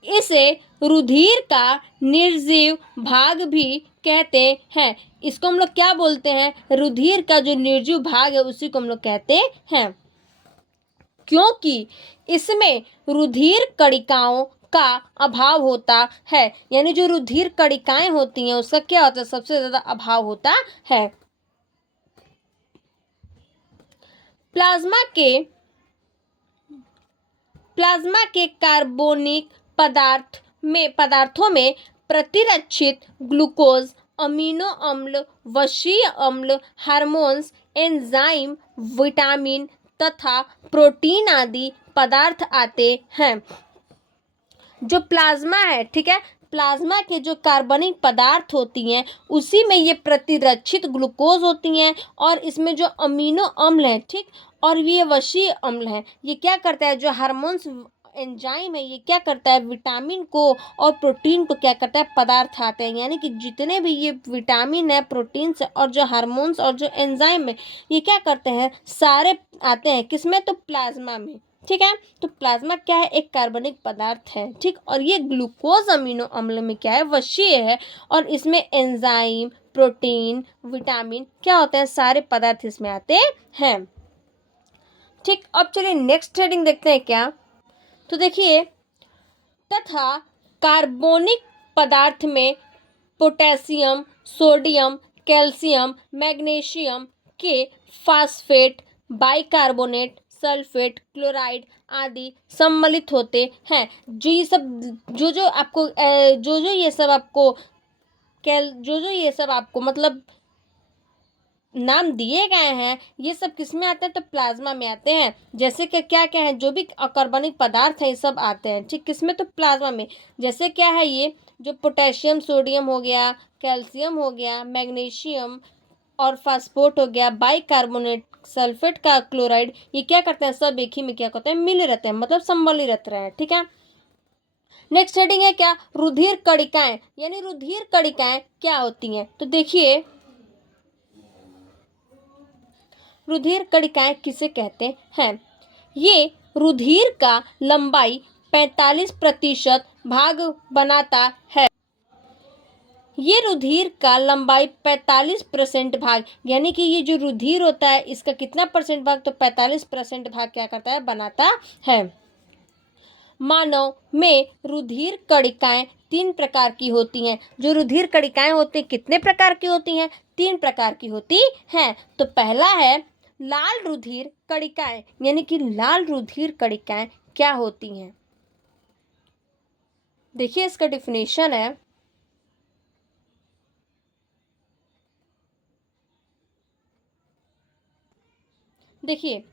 इसे रुधिर का निर्जीव भाग भी कहते हैं। इसको हम लोग क्या बोलते हैं, रुधिर का जो निर्जीव भाग है उसी को हम लोग कहते हैं, क्योंकि इसमें रुधिर कणिकाओं का अभाव होता है। यानी जो रुधिर कणिकाएं होती हैं उसका क्या होता है, सबसे ज्यादा अभाव होता है। प्लाज्मा के कार्बनिक पदार्थों में प्रतिरक्षित ग्लूकोज, अमीनो अम्ल, वसीय अम्ल, हार्मोन्स, एंजाइम, विटामिन तथा प्रोटीन आदि पदार्थ आते हैं। जो प्लाज्मा है, ठीक है, प्लाज्मा के जो कार्बनिक पदार्थ होती हैं उसी में ये प्रतिरक्षित ग्लूकोज होती हैं, और इसमें जो अमीनो अम्ल है, ठीक, और ये वसीय अम्ल है, ये क्या करता है, जो हार्मोन्स, एंजाइम है, ये क्या करता है, विटामिन को और प्रोटीन को क्या करता है, पदार्थ आते हैं। यानी कि जितने भी ये विटामिन है, प्रोटीन और जो हार्मोन्स और जो एंजाइम है, ये क्या करते हैं, सारे आते हैं किसमें, तो प्लाज्मा में। ठीक है, तो प्लाज्मा क्या है, एक कार्बनिक पदार्थ है। ठीक, और ये ग्लूकोज अमीनो अम्ल में क्या है, वसीय है, और इसमें एंजाइम, प्रोटीन, विटामिन क्या होते हैं, सारे पदार्थ इसमें आते हैं। ठीक, अब चलिए नेक्स्ट हेडिंग देखते हैं क्या, तो देखिए, तथा कार्बनिक पदार्थ में पोटेशियम, सोडियम, कैल्शियम, मैग्नीशियम के फास्फेट, बाइकार्बोनेट, सल्फेट, क्लोराइड आदि सम्मिलित होते हैं। जो ये सब जो आपको जो ये सब आपको जो ये सब आपको मतलब नाम दिए गए हैं, ये सब किस में आते हैं, तो प्लाज्मा में आते हैं। जैसे कि क्या क्या है, जो भी अकार्बनिक पदार्थ है ये सब आते हैं, ठीक, किसमें, तो प्लाज्मा में। जैसे क्या है, ये जो पोटेशियम, सोडियम हो गया, कैल्शियम हो गया, मैग्नीशियम और फास्फोट हो गया, बाइकार्बोनेट, सल्फेट का क्लोराइड, ये क्या करते हैं, सब एक ही में क्या करते हैं, मिले रहते हैं, मतलब सम्मिलित रहते हैं। ठीक है। नेक्स्ट हेडिंग है क्या, रुधिर कणिकाएं, यानी रुधिर कणिकाएं क्या होती हैं। तो देखिए, रुधिर कणिकाएं किसे कहते हैं। ये रुधिर का लंबाई 45% भाग बनाता है। ये रुधिर का लंबाई 45% भाग, यानी कि ये जो रुधिर होता है इसका कितना परसेंट भाग, तो 45% भाग क्या करता है, बनाता है। मानव में रुधिर कणिकाएं 3 प्रकार की होती हैं। जो रुधिर कणिकाएं होती हैं कितने प्रकार की होती हैं, 3 प्रकार की होती हैं। तो पहला है लाल रुधिर कणिकाएं, यानी कि लाल रुधिर कणिकाएं क्या होती हैं। देखिए इसका डिफिनेशन है, देखिए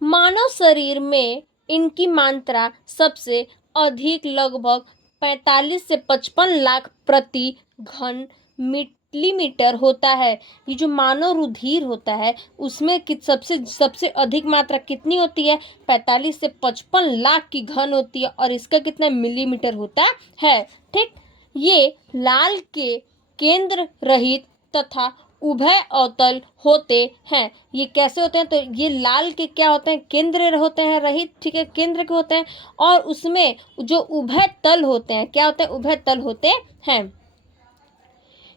मानव शरीर में इनकी मात्रा सबसे अधिक लगभग 45 से 55 लाख प्रति घन मिलीमीटर होता है। ये जो मानव रुधिर होता है उसमें सबसे अधिक मात्रा कितनी होती है, 45 से 55 लाख की घन होती है, और इसका कितना मिलीमीटर होता है। ठीक। ये लाल के केंद्र रहित तथा उभय अवतल होते हैं। ये कैसे होते हैं, तो ये लाल के क्या होते हैं, केंद्र होते हैं रहित, ठीक है, केंद्र के होते हैं, और उसमें जो उभय तल होते हैं, क्या होते हैं, उभय तल होते हैं।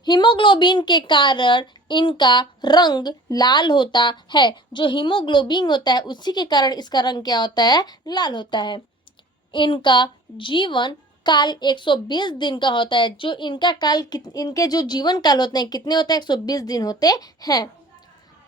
हीमोग्लोबिन के कारण इनका रंग लाल होता है। जो हीमोग्लोबिन होता है उसी के कारण इसका रंग क्या होता है, लाल होता है। इनका जीवन काल 120 दिन का होता है। जो इनका काल, इनके जो जीवन काल होते हैं कितने होते हैं, 120 दिन होते हैं।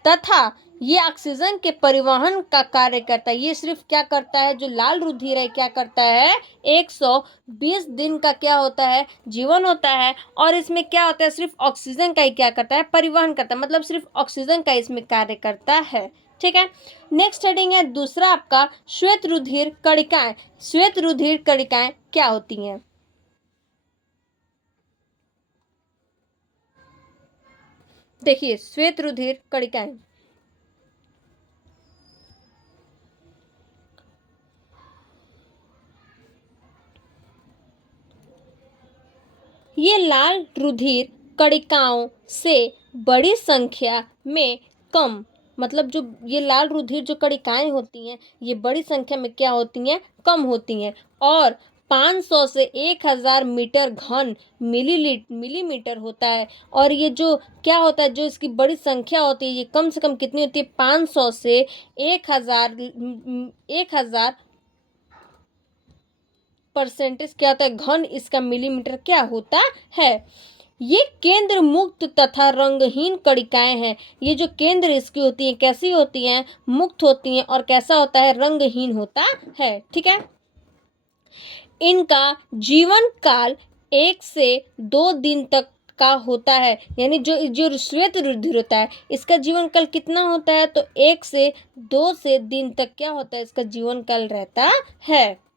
तथा ये ऑक्सीजन के परिवहन का कार्य करता है। ये सिर्फ क्या करता है, जो लाल रुधिर है क्या करता है, 120 दिन का क्या होता है, जीवन होता है, और इसमें क्या होता है, सिर्फ ऑक्सीजन का ही क्या करता है, परिवहन करता है, मतलब सिर्फ ऑक्सीजन का इसमें कार्य करता है। ठीक है। नेक्स्ट हेडिंग है दूसरा आपका, श्वेत रुधिर कणिकाएं। श्वेत रुधिर कणिकाएं क्या होती हैं। देखिए श्वेत रुधिर कणिकाएं, ये लाल रुधिर कणिकाओं से बड़ी संख्या में कम, मतलब जो ये लाल रुधिर जो कणिकाएं होती हैं ये बड़ी संख्या में क्या होती हैं, कम होती हैं, और 500 से 1000 मीटर घन मिलीमीटर होता है। और ये जो क्या होता है, जो इसकी बड़ी संख्या होती है ये कम से कम कितनी होती है, 500 से 1000 परसेंटेज क्या होता है, घन इसका मिलीमीटर क्या होता है। ये केंद्र मुक्त तथा रंगहीन कणिकाएं हैं। ये जो केंद्र इसकी होती हैं कैसी होती हैं, मुक्त होती हैं, और कैसा होता है, रंगहीन होता है। ठीक है। इनका जीवन काल 1 से 2 दिन तक का होता है। यानी जो जो श्वेत रुधिर होता है इसका जीवन काल कितना होता है, तो 1 से 2 से दिन तक क्या होता है, इसका जीवन काल रहता है।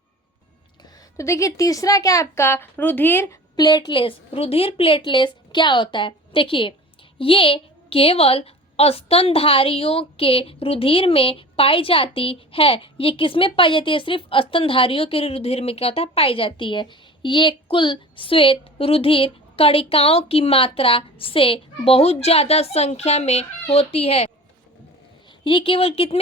तो देखिए तीसरा क्या है आपका, रुधिर प्लेटलेट्स। रुधिर प्लेटलेट्स क्या होता है, देखिए ये केवल स्तनधारियों के रुधिर में पाई जाती है। ये किस में पाई जाती है, सिर्फ स्तनधारियों के रुधिर में क्या होता है, पाई जाती है। ये कुल श्वेत रुधिर कणिकाओं की मात्रा से बहुत ज़्यादा संख्या में होती है। ये केवल किस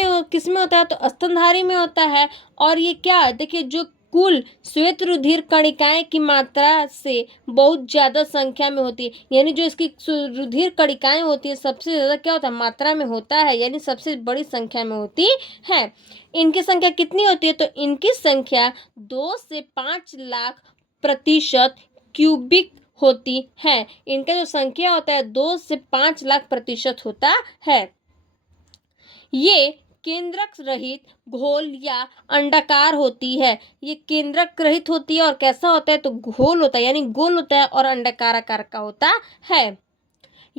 में होता है, तो स्तनधारी में होता है। और ये क्या, देखिए जो कुल श्वेत रुधिर कणिकाएं की मात्रा से बहुत ज़्यादा संख्या में होती है, यानी जो इसकी रुधिर कणिकाएं होती है सबसे ज़्यादा क्या होता है, मात्रा में होता है, यानी सबसे बड़ी संख्या में होती है। इनकी संख्या कितनी होती है, तो इनकी संख्या 2 से 5 लाख प्रतिशत क्यूबिक होती है। इनका जो संख्या होता है 2 से 5 लाख प्रतिशत होता है। ये केंद्रक रहित घोल या अंडाकार होती है। ये केंद्रक रहित होती है और कैसा होता है, तो घोल होता है, यानी गोल होता है और अंडाकार आकार का होता है।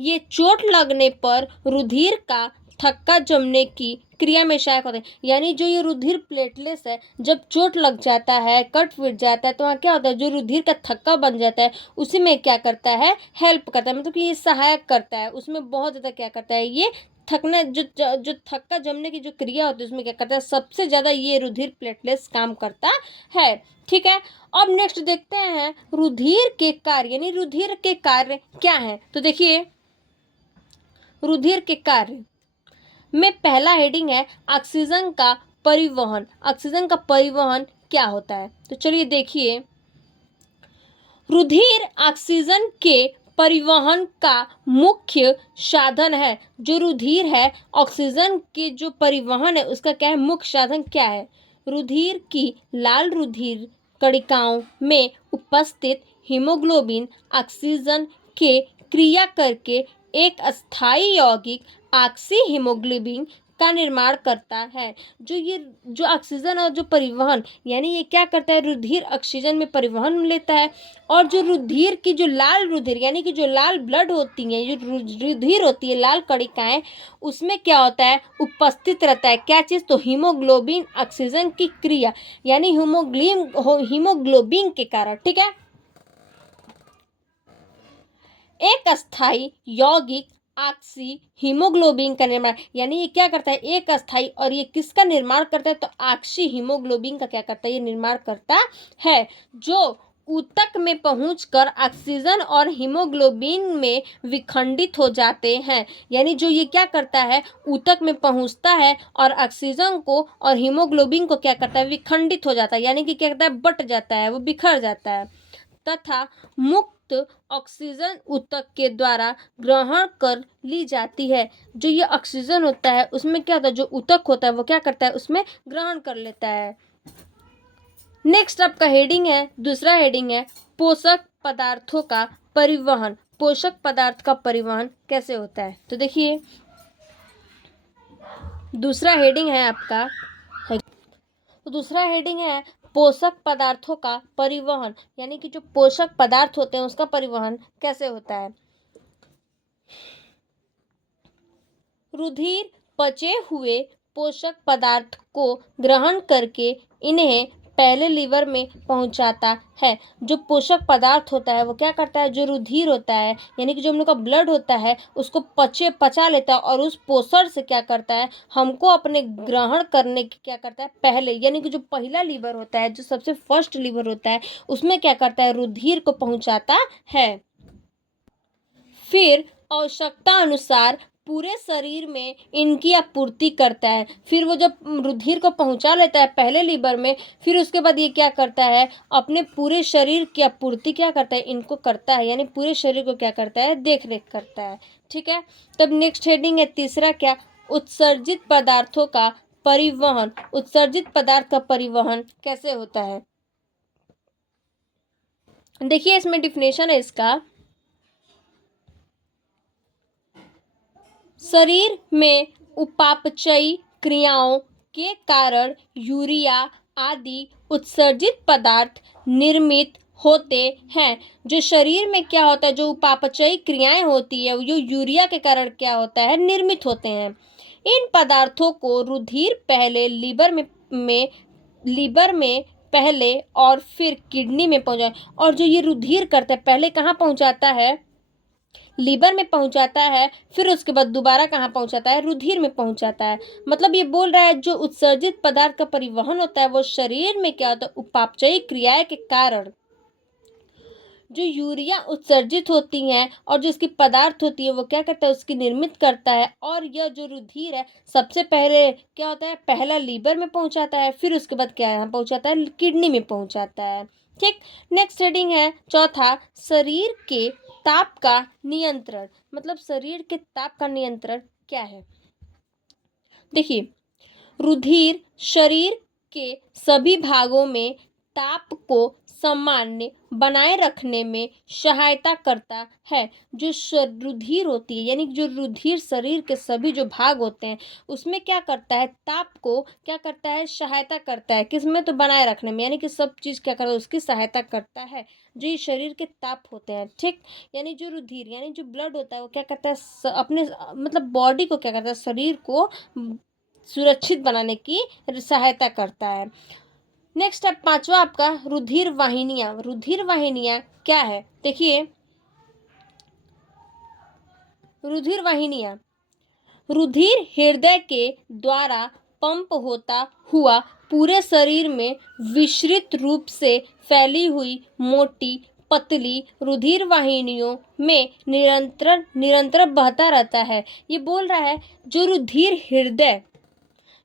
ये चोट लगने पर रुधिर का थक्का जमने की क्रिया में सहायक होते हैं। यानी जो ये रुधिर प्लेटलेट्स है, जब चोट लग जाता है, कट फिट जाता है, तो वहाँ क्या होता है, जो रुधिर का थक्का बन जाता है उसी में क्या करता है, हेल्प करता है, मतलब कि ये सहायक करता है, उसमें बहुत ज़्यादा क्या करता है, ये थकना जो थक्का जमने की जो क्रिया होती है उसमें क्या करता है, सबसे ज़्यादा ये रुधिर प्लेटलेट्स काम करता है। ठीक है, अब नेक्स्ट देखते हैं रुधिर के कार्य, यानी रुधिर के कार्य क्या है। तो देखिए रुधिर के कार्य में पहला हेडिंग है ऑक्सीजन का परिवहन। ऑक्सीजन का परिवहन क्या होता है, तो चलिए देखिए, रुधिर ऑक्सीजन के परिवहन का मुख्य साधन है। जो रुधिर है, ऑक्सीजन के जो परिवहन है उसका क्या है, मुख्य साधन क्या है। रुधिर की लाल रुधिर कणिकाओं में उपस्थित हीमोग्लोबिन ऑक्सीजन के क्रिया करके एक अस्थायी यौगिक ऑक्सी हीमोग्लोबिन का निर्माण करता है। जो ऑक्सीजन और जो परिवहन, यानी ये क्या करता है, रुधिर ऑक्सीजन में परिवहन लेता है, और जो रुधिर की जो लाल रुधिर, यानी कि जो लाल ब्लड होती है, जो रुधिर होती है, लाल कणिकाएं, उसमें क्या होता है, उपस्थित रहता है क्या चीज़, तो हीमोग्लोबिन ऑक्सीजन की क्रिया, यानी हीमोग्लोबिन के कारण। ठीक है, एक अस्थायी यौगिक ऑक्सी हीमोग्लोबिन का निर्माण, यानी ये क्या करता है, एक अस्थायी, और ये किसका निर्माण करता है, तो ऑक्सी हीमोग्लोबिन का क्या करता है, ये निर्माण करता है, जो ऊतक में पहुंचकर ऑक्सीजन और हीमोग्लोबिन में विखंडित हो जाते हैं। यानी जो ये क्या करता है, ऊतक में पहुंचता है और ऑक्सीजन को और हीमोग्लोबिन को क्या करता है, विखंडित हो जाता है, यानी कि क्या करता है, बट जाता है, वो बिखर जाता है, तथा मुक्त ऑक्सीजन ऊतक के द्वारा ग्रहण कर ली जाती है। जो ये ऑक्सीजन होता है उसमें क्या होता है, जो ऊतक होता है वो क्या करता है, उसमें ग्रहण कर लेता है। नेक्स्ट आपका हेडिंग है, दूसरा हेडिंग है पोषक पदार्थों का परिवहन। पोषक पदार्थ का परिवहन कैसे होता है, तो देखिए दूसरा हेडिंग है आपका, तो दूसरा हेडिंग है पोषक पदार्थों का परिवहन, यानी कि जो पोषक पदार्थ होते हैं उसका परिवहन कैसे होता है। रुधिर पचे हुए पोषक पदार्थ को ग्रहण करके इन्हें पहले लीवर में पहुंचाता है। जो पोषक पदार्थ होता है वो क्या करता है, जो रुधिर होता है, यानी कि जो हम लोग का ब्लड होता है, उसको पचा लेता है, और उस पोषण से क्या करता है, हमको अपने ग्रहण करने की क्या करता है, पहले, यानी कि जो पहला लीवर होता है, जो सबसे फर्स्ट लीवर होता है, उसमें क्या करता है, रुधिर को पहुंचाता है। फिर आवश्यकता अनुसार पूरे शरीर में इनकी आपूर्ति करता है। फिर वो जब रुधिर को पहुंचा लेता है पहले लीवर में, फिर उसके बाद ये क्या करता है, अपने पूरे शरीर की आपूर्ति क्या करता है, इनको करता है, यानी पूरे शरीर को क्या करता है, देख रेख करता है। ठीक है, तब नेक्स्ट हेडिंग है तीसरा, क्या, उत्सर्जित पदार्थों का परिवहन। उत्सर्जित पदार्थ का परिवहन कैसे होता है, देखिए इसमें डिफिनेशन है इसका, शरीर में उपापचयी क्रियाओं के कारण यूरिया आदि उत्सर्जित पदार्थ निर्मित होते हैं। जो शरीर में क्या होता है, जो उपापचयी क्रियाएं होती है, जो यूरिया के कारण क्या होता है, निर्मित होते हैं। इन पदार्थों को रुधिर पहले लीवर में पहले और फिर किडनी में पहुंचाए, और जो ये रुधिर करता है पहले कहाँ पहुंचाता है, लीवर में पहुंचाता है, फिर उसके बाद दोबारा कहाँ पहुंचाता है, रुधिर में पहुंचाता है। मतलब ये बोल रहा है जो उत्सर्जित पदार्थ का परिवहन होता है वो शरीर में क्या होता है, उपापचयी क्रियाएं के कारण जो यूरिया उत्सर्जित होती हैं और जो इसकी पदार्थ होती है वो क्या करता है, उसकी निर्मित करता है, और यह जो रुधिर है सबसे पहले क्या होता है, पहला लीवर में पहुंचाता है, फिर उसके बाद क्या यहाँ पहुंचाता है, किडनी में पहुंचाता है। ठीक, नेक्स्ट हेडिंग है चौथा, शरीर के ताप का नियंत्रण। मतलब शरीर के ताप का नियंत्रण क्या है, देखिए रुधिर शरीर के सभी भागों में ताप को सामान्य बनाए रखने में सहायता करता है। जो रुधिर होती है, यानी जो रुधिर शरीर के सभी जो भाग होते हैं उसमें क्या करता है, ताप को क्या करता है, सहायता करता है। किसमें, तो बनाए रखने में, यानी कि सब चीज़ क्या करता है, उसकी सहायता करता है। जो ये शरीर के ताप होते हैं, ठीक, यानी जो रुधिर यानी जो ब्लड होता है वो क्या करता है, अपने मतलब बॉडी को क्या करता है, शरीर को सुरक्षित बनाने की सहायता करता है। नेक्स्ट है पांचवा आपका रुधिर वाहिनियां। रुधिर वाहिनियां क्या है, देखिए रुधिर वाहिनियां, रुधिर हृदय के द्वारा पंप होता हुआ पूरे शरीर में विस्तृत रूप से फैली हुई मोटी पतली रुधिर वाहिनियों में निरंतर निरंतर बहता रहता है। ये बोल रहा है जो रुधिर हृदय,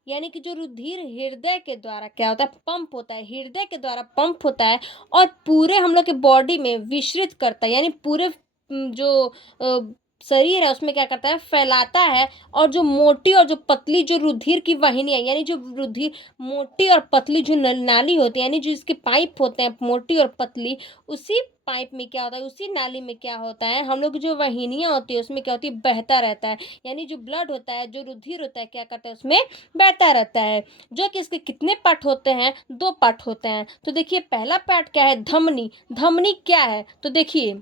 यानी कि जो रुधिर हृदय के द्वारा क्या होता है, पंप होता है, हृदय के द्वारा पंप होता है और पूरे हम लोग के बॉडी में विस्तृत करता है, यानी पूरे जो शरीर है उसमें क्या करता है, फैलाता है। और जो मोटी और जो पतली जो रुधिर की वाहिनी है, यानी जो रुधिर मोटी और पतली जो नाली होती है, यानी जो इसके पाइप होते हैं मोटी और पतली, उसी पाइप में क्या होता है, उसी नाली में क्या होता है, हम लोग जो वाहिनियाँ होती है उसमें क्या होती है, बहता रहता है। यानी जो ब्लड होता है, जो रुधिर होता है, क्या करता है, उसमें बहता रहता है। जो कि इसके कितने पार्ट होते हैं, 2 पार्ट होते हैं। तो देखिए पहला पार्ट क्या है, धमनी। धमनी क्या है, तो देखिए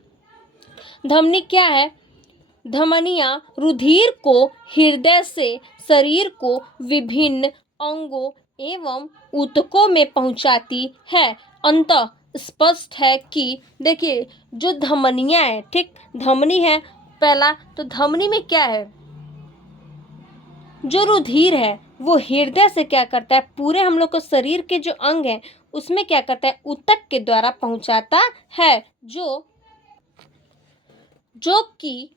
धमनी क्या है, धमनियां रुधिर को हृदय से शरीर को विभिन्न अंगों एवं ऊतकों में पहुंचाती है। अंततः स्पष्ट है कि देखिए जो धमनियां है, ठीक, धमनी है पहला, तो धमनी में क्या है, जो रुधिर है वो हृदय से क्या करता है, पूरे हम लोग को शरीर के जो अंग हैं उसमें क्या करता है, ऊतक के द्वारा पहुंचाता है। जो कि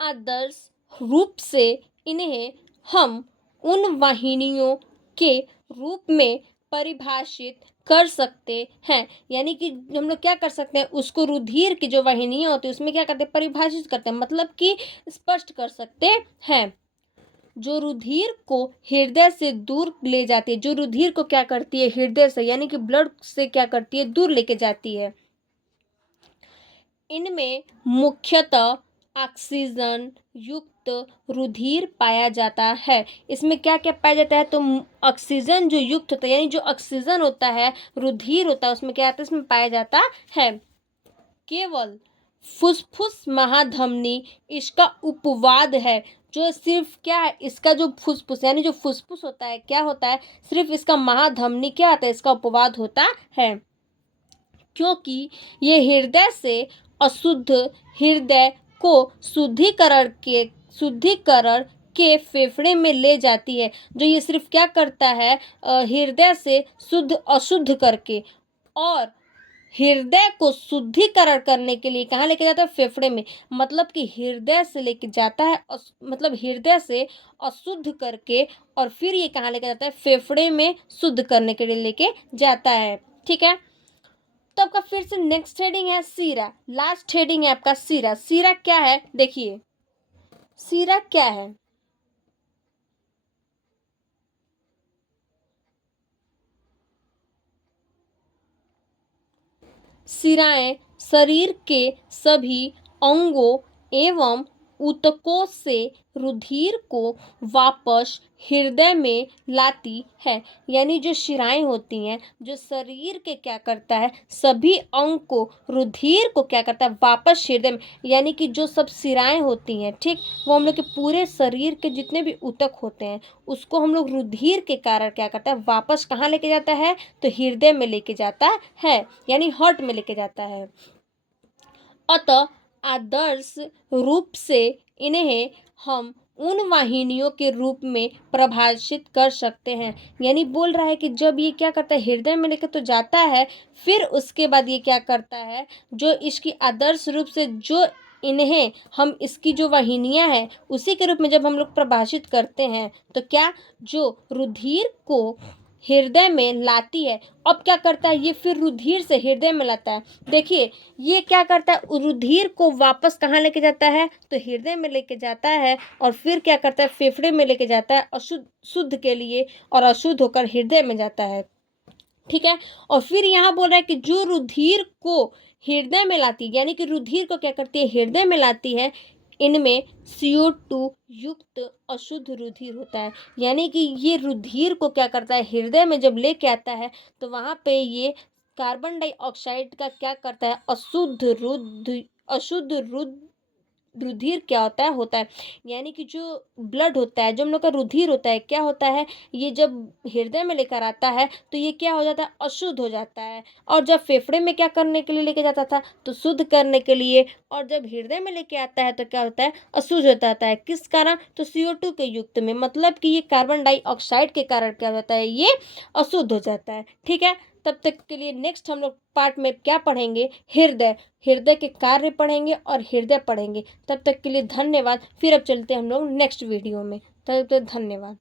आदर्श रूप से इन्हें हम उन वाहिनियों के रूप में परिभाषित कर सकते हैं। यानी कि हम लोग क्या कर सकते हैं, उसको रुधिर की जो वाहिनियां होती है उसमें क्या करते हैं, परिभाषित करते हैं, मतलब कि स्पष्ट कर सकते हैं। जो रुधिर को हृदय से दूर ले जाती है, जो रुधिर को क्या करती है, हृदय से यानी कि ब्लड से क्या करती है, दूर लेके जाती है। इनमें मुख्यतः ऑक्सीजन युक्त रुधिर पाया जाता है। इसमें क्या क्या पाया जाता है, तो ऑक्सीजन जो युक्त होता है, यानी जो ऑक्सीजन होता है, रुधिर होता है, उसमें क्या आता है, इसमें पाया जाता है। केवल फुसफुस महाधमनी इसका उपवाद है। जो सिर्फ क्या है, इसका जो फुसफुस यानी जो फुसफुस होता है, क्या होता है, सिर्फ इसका महाधमनी क्या आता है, इसका उपवाद होता है। क्योंकि ये हृदय से अशुद्ध हृदय को शुद्धिकरण के फेफड़े में ले जाती है। जो ये सिर्फ क्या करता है, हृदय से शुद्ध अशुद्ध करके, और हृदय को शुद्धिकरण करने के लिए कहाँ लेके जाता है, फेफड़े में। मतलब कि हृदय से लेके जाता है, मतलब हृदय से अशुद्ध करके, और फिर ये कहाँ लेके जाता है, फेफड़े में शुद्ध करने के लिए लेके जाता है। ठीक है, तो आपका फिर से नेक्स्ट हेडिंग है सीरा। लास्ट हेडिंग है आपका सीरा। सीरा क्या है, देखिए सीरा क्या है, सिराएं शरीर के सभी अंगों एवं ऊतकों से रुधिर को वापस हृदय में लाती है। यानी जो शिराएं होती हैं, जो शरीर के क्या करता है, सभी अंग को, रुधिर को क्या करता है, वापस हृदय में, यानी कि जो सब शिराएं होती हैं, ठीक, वो हम लोग के पूरे शरीर के जितने भी ऊतक होते हैं उसको हम लोग रुधिर के कारण क्या करता है, वापस कहाँ लेके जाता है, तो हृदय में लेके जाता है, यानी हार्ट में लेके जाता है। अतः आदर्श रूप से इन्हें हम उन वाहिनियों के रूप में परिभाषित कर सकते हैं। यानी बोल रहा है कि जब ये क्या करता है, हृदय में लेकर तो जाता है, फिर उसके बाद ये क्या करता है, जो इसकी आदर्श रूप से जो इन्हें हम इसकी जो वाहिनियां हैं उसी के रूप में जब हम लोग परिभाषित करते हैं, तो क्या, जो रुधिर को हृदय में लाती है। अब क्या करता है, ये फिर रुधिर से हृदय में लाता है। देखिए ये क्या करता है, रुधिर को वापस कहाँ लेके जाता है, तो हृदय में लेके जाता है, और फिर क्या करता है, फेफड़े में लेके जाता है अशुद्ध शुद्ध के लिए, और अशुद्ध होकर हृदय में जाता है। ठीक है। और फिर यहाँ बोल रहा है कि जो रुधिर को हृदय में लाती है, यानी कि रुधिर को क्या करती है, हृदय में लाती है, इनमें CO2 युक्त अशुद्ध रुधिर होता है। यानी कि ये रुधिर को क्या करता है, हृदय में जब लेके आता है तो वहाँ पे ये कार्बन डाइऑक्साइड का क्या करता है, अशुद्ध रुधिर क्या होता है, यानी कि जो ब्लड होता है, जो हम लोग का रुधिर होता है, क्या होता है, ये जब हृदय में लेकर आता है तो ये क्या हो जाता है, अशुद्ध हो जाता है। और जब फेफड़े में क्या करने के लिए लेके जाता था, तो शुद्ध करने के लिए। और जब हृदय में लेके आता है तो क्या होता है, अशुद्ध हो जाता है। किस कारण, तो CO2 के युक्त में, मतलब कि ये कार्बन डाइऑक्साइड के कारण क्या होता है, ये अशुद्ध हो जाता है। ठीक है। तब तक के लिए नेक्स्ट हम लोग पार्ट में क्या पढ़ेंगे, हृदय, हृदय के कार्य पढ़ेंगे और हृदय पढ़ेंगे। तब तक के लिए धन्यवाद। फिर अब चलते हैं हम लोग नेक्स्ट वीडियो में। तब तक धन्यवाद।